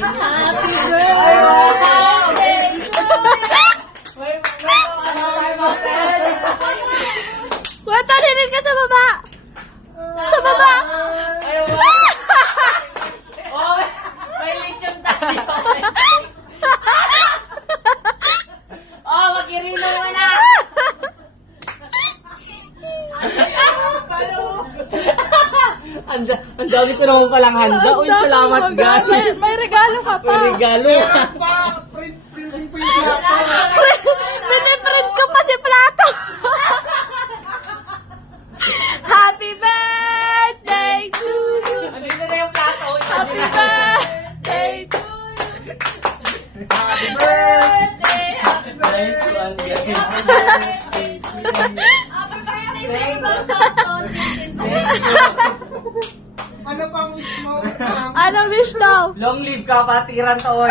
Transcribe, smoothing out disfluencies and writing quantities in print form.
Happy birthday! Kuya Ton, hiling ka sa baba! Sa baba! Oh, may lechon tayo. Oh, magkirino mo na. Ang dami ko naman palang handa. Uy, salamat God. May regalo ka pa. May regalo. Piniprint ko pa si Plato. Happy birthday to you. Andito na yung plato. Happy birthday to you. Happy birthday. Happy Nice one, guys. Ano pang wish mo? Anong wish daw? Long live ka, patiran to, oy.